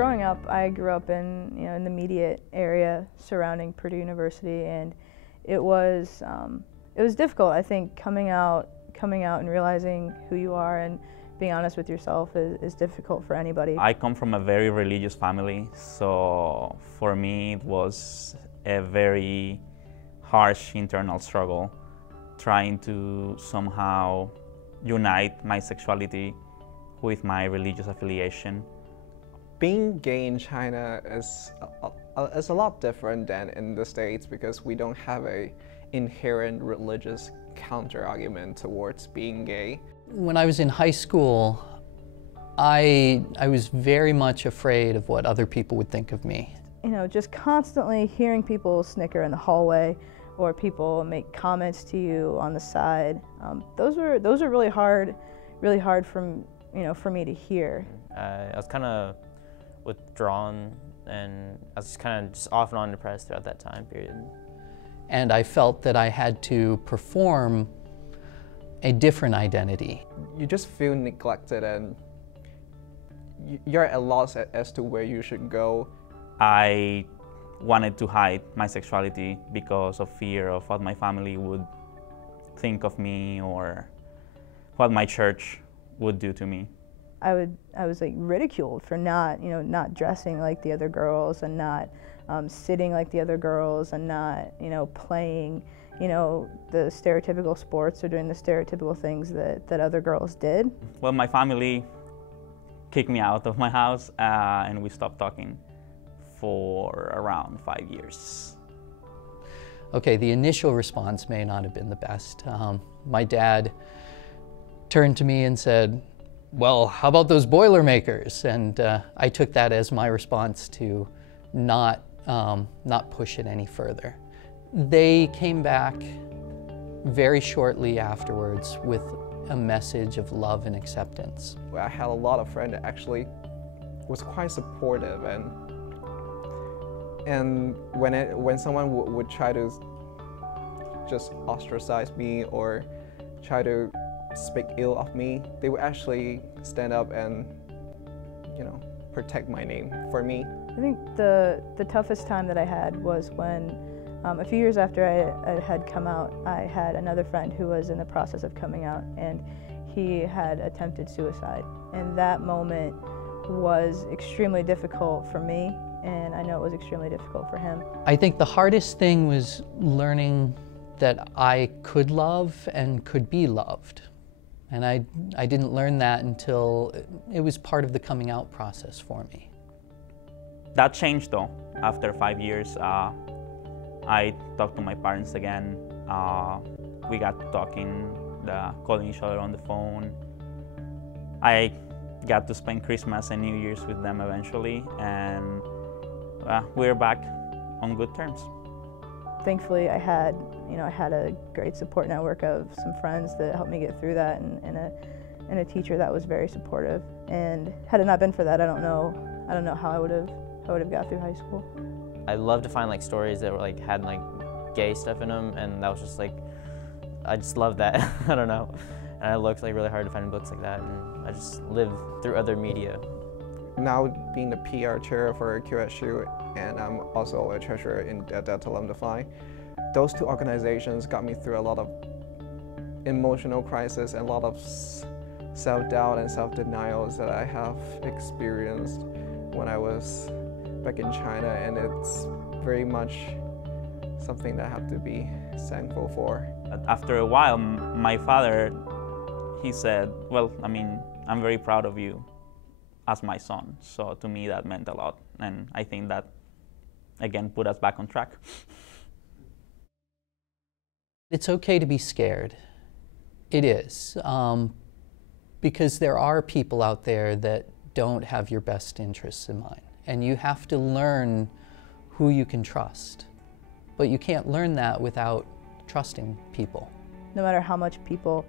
growing up, I grew up in in the immediate area surrounding Purdue University, and it was difficult. I think coming out and realizing who you are and being honest with yourself is difficult for anybody. I come from a very religious family, so for me it was a very harsh internal struggle, trying to somehow unite my sexuality with my religious affiliation. Being gay in China is a lot different than in the States because we don't have an inherent religious counter-argument towards being gay. When I was in high school, I was very much afraid of what other people would think of me. Just constantly hearing people snicker in the hallway or people make comments to you on the side. Those are really hard for me to hear. I was kind of withdrawn, and I was kind of just off and on depressed throughout that time period. And I felt that I had to perform a different identity. You just feel neglected and you're at a loss as to where you should go. I wanted to hide my sexuality because of fear of what my family would think of me or what my church would do to me. I was like ridiculed for not dressing like the other girls and not sitting like the other girls and not playing the stereotypical sports or doing the stereotypical things that other girls did. Well, my family kicked me out of my house and we stopped talking for around 5 years. Okay, the initial response may not have been the best. My dad turned to me and said, "Well, how about those Boilermakers?" And I took that as my response to not push it any further. They came back very shortly afterwards with a message of love and acceptance. I had a lot of friends that actually was quite supportive, and when someone would try to just ostracize me or try to speak ill of me, they would actually stand up and protect my name for me. I think the toughest time that I had was when a few years after I had come out, I had another friend who was in the process of coming out, and he had attempted suicide. And that moment was extremely difficult for me, and I know it was extremely difficult for him. I think the hardest thing was learning that I could love and could be loved. And I didn't learn that until it was part of the coming out process for me. That changed though. After 5 years, I talked to my parents again. We got talking, calling each other on the phone. I got to spend Christmas and New Year's with them eventually, and we're back on good terms. Thankfully, I had a great support network of some friends that helped me get through that, and a teacher that was very supportive. And had it not been for that, I don't know how I would have got through high school. I love to find stories that were had gay stuff in them, and that was just I just love that. I don't know. And I looked really hard to find books like that, and I just lived through other media. Now being the PR chair for QSU, and I'm also a treasurer in Delta Lambda Phi, those two organizations got me through a lot of emotional crisis and a lot of self-doubt and self-denials that I have experienced when I was back in China, and it's very much something that I have to be thankful for. After a while, my father, he said, "Well, I'm very proud of you as my son." So to me that meant a lot, and I think that again put us back on track. It's okay to be scared. It is, because there are people out there that don't have your best interests in mind, and you have to learn who you can trust. But you can't learn that without trusting people. No matter how much people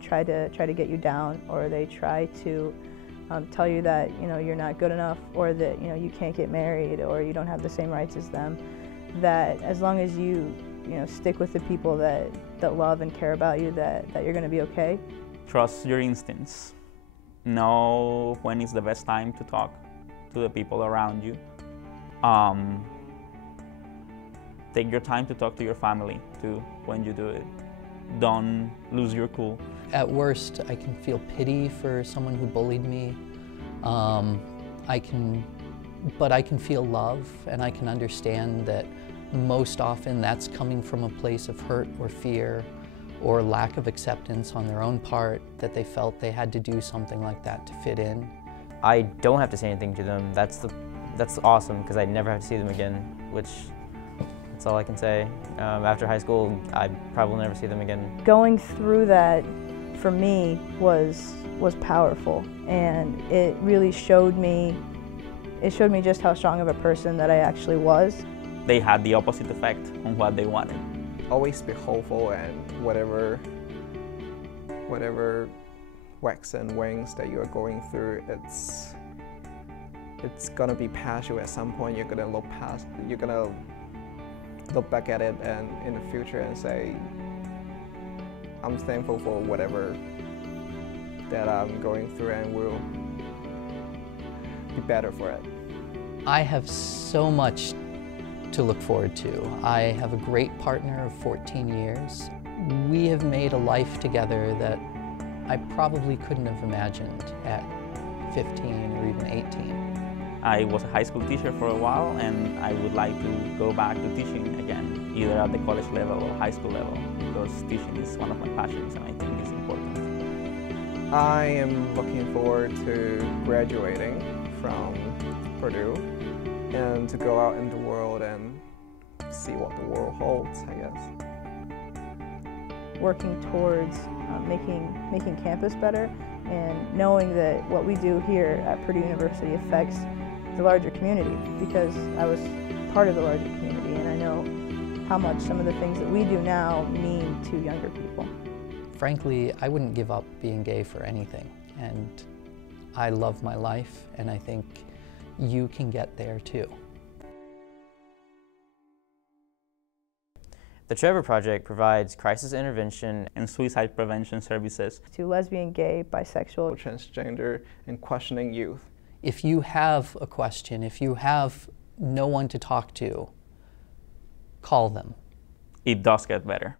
try to get you down, or they try to tell you that you're not good enough, or that you can't get married, or you don't have the same rights as them, that as long as you stick with the people that love and care about you, that you're going to be okay. Trust your instincts. Know when is the best time to talk to to the people around you. Take your time to talk to your family too when you do it. Don't lose your cool. At worst, I can feel pity for someone who bullied me. But I can feel love, and I can understand that most often that's coming from a place of hurt or fear or lack of acceptance on their own part, that they felt they had to do something like that to fit in. I don't have to say anything to them. That's awesome, because I never have to see them again, which that's all I can say. After high school, I probably will never see them again. Going through that for me was powerful, and it really showed me just how strong of a person that I actually was. They had the opposite effect on what they wanted. Always be hopeful, and whatever wax and wings that you are going through, it's gonna be past you at some point. You're gonna look back at it and in the future and say, I'm thankful for whatever that I'm going through, and will be better for it. I have so much to look forward to. I have a great partner of 14 years. We have made a life together that I probably couldn't have imagined at 15 or even 18. I was a high school teacher for a while, and I would like to go back to teaching again, either at the college level or high school level, because teaching is one of my passions and I think it's important. I am looking forward to graduating from Purdue and to go out in the world and see what the world holds, I guess. Working towards making campus better, and knowing that what we do here at Purdue University affects the larger community, because I was part of the larger community, and I know how much some of the things that we do now mean to younger people. Frankly, I wouldn't give up being gay for anything, and I love my life, and I think you can get there too. The Trevor Project provides crisis intervention And suicide prevention services. To lesbian, gay, bisexual, Transgender and questioning youth. If you have a question, if you have no one to talk to, call them. It does get better.